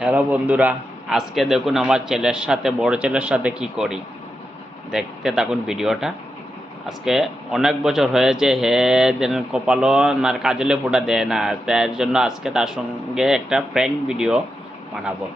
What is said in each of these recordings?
Hello বন্ধুরা, আজকে দেখুন আমার ছেলের সাথে, বড় ছেলের সাথে কি করি। দেখতে থাকুন ভিডিওটা। আজকে অনেক বছর হয়েছে, হে যেন কপালও আর কাজলে ফোটা দেয় না। তার জন্য আজকে তার সঙ্গে একটা প্র্যাঙ্ক ভিডিও বানাবো।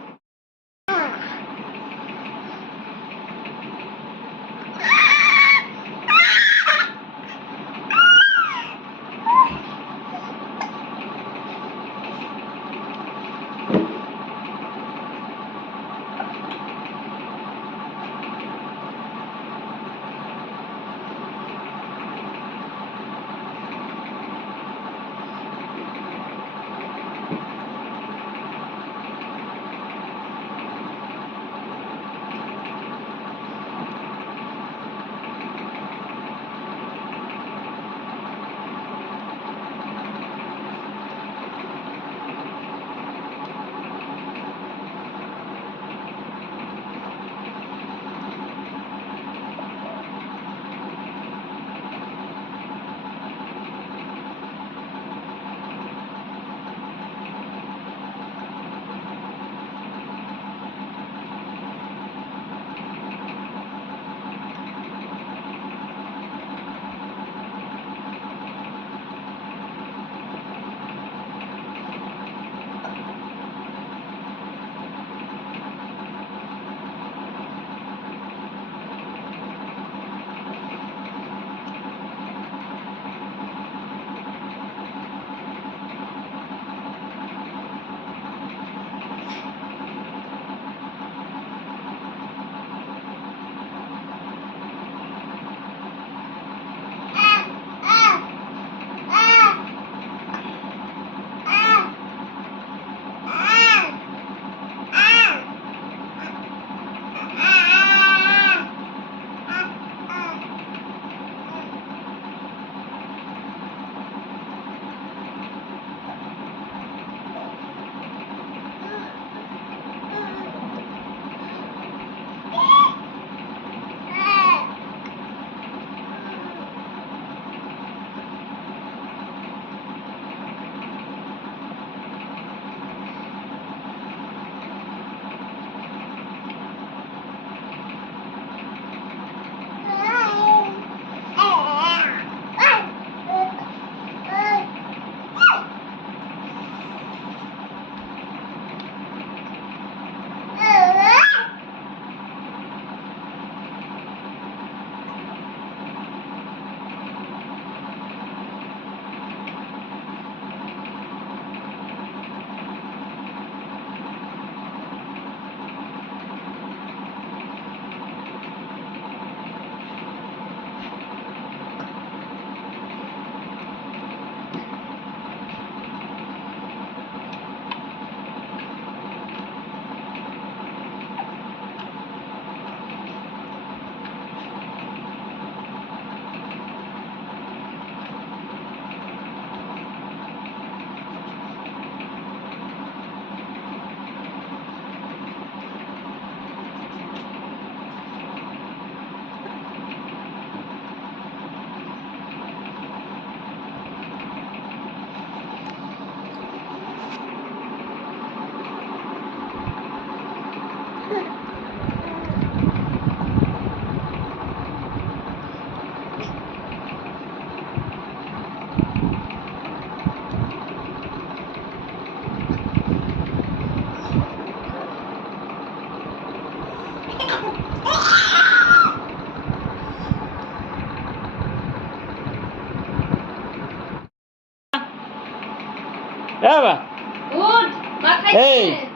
Eva. Gut, mach Hey.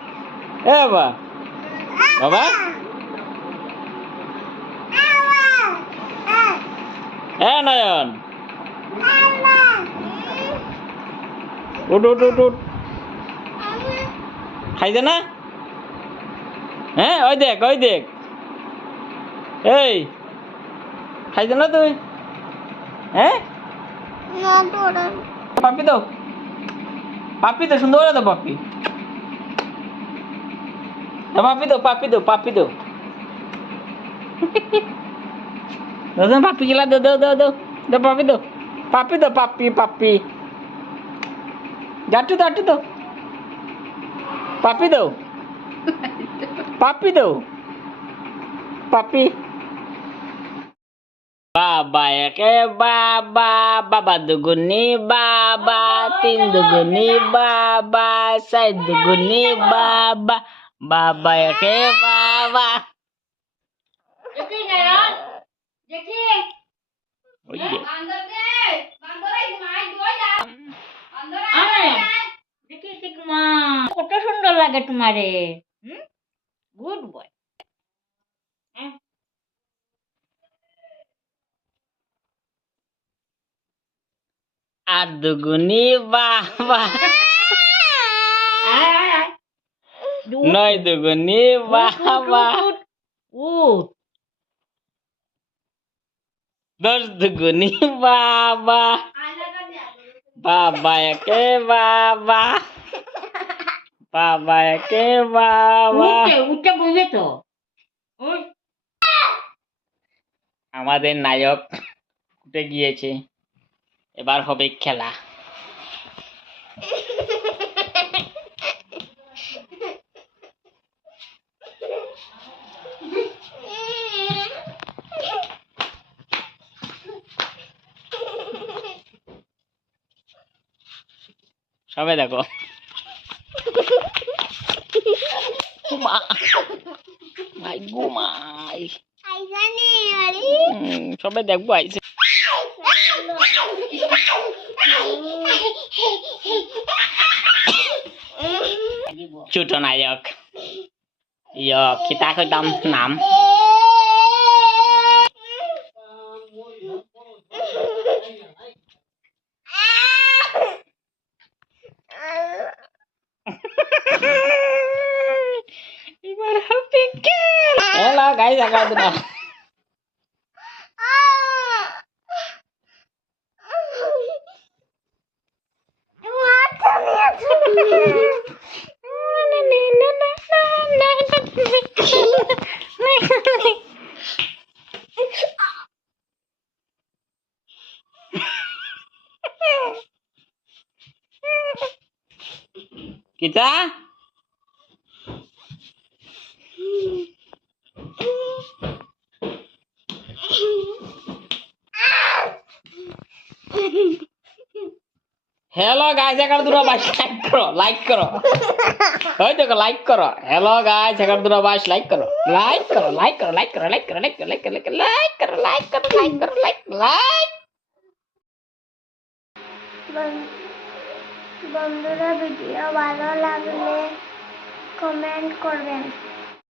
Eva. বাবা? এ নয়ন। উঠ উঠ উঠ উঠ। খাইছে না? হ্যাঁ ওই দেখ ওই দেখ। এই খাইছে না তুই? হ্যাঁ? পাপি দাও পাপি তো। সুন্দর দাও পাপি Sama papi tuh, papi tuh, papi tuh. Dodo papi gila do do. Dah papi tuh. Papi tuh papi papi. Jatuh jatuh tuh. Papi tuh. Papi tuh. Papi. Baba ya ke baba baba duguni baba tin duguni baba saya duguni baba. বাবা রে বাবা। কত সুন্দর লাগে তোমারে। Good boy আর দুগুনি বাবা। নয় দুগুনি বাবা দশ দুগুনি বাবা বাবা একে বাবা বাবা একে বাবা উঠে তো আমাদের নায়ক উঠে গিয়েছে এবার হবে খেলা সবাই দেখো ঘুমা মাই ঘুমাই হুম, সবাই দেখবো আইছে ছোট নায়ক giờ kita khởi tâm nằm Hola guys, acá tenemos. দিনা kita হ্যালো গাইস একার দুটো বাইশ লাইক করো লাইক করো ওই দেখো লাইক করো হ্যালো গাইস একার দুটো বাইশ লাইক করো লাইক করো লাইক করো লাইক করো লাইক করো লাইক করো লাইক করো লাইক করো লাইক করো লাইক করো লাইক করো লাইক লাইক বন- বন্ধুরা ভিডিও ভালো লাগলে কমেন্ট করবেন।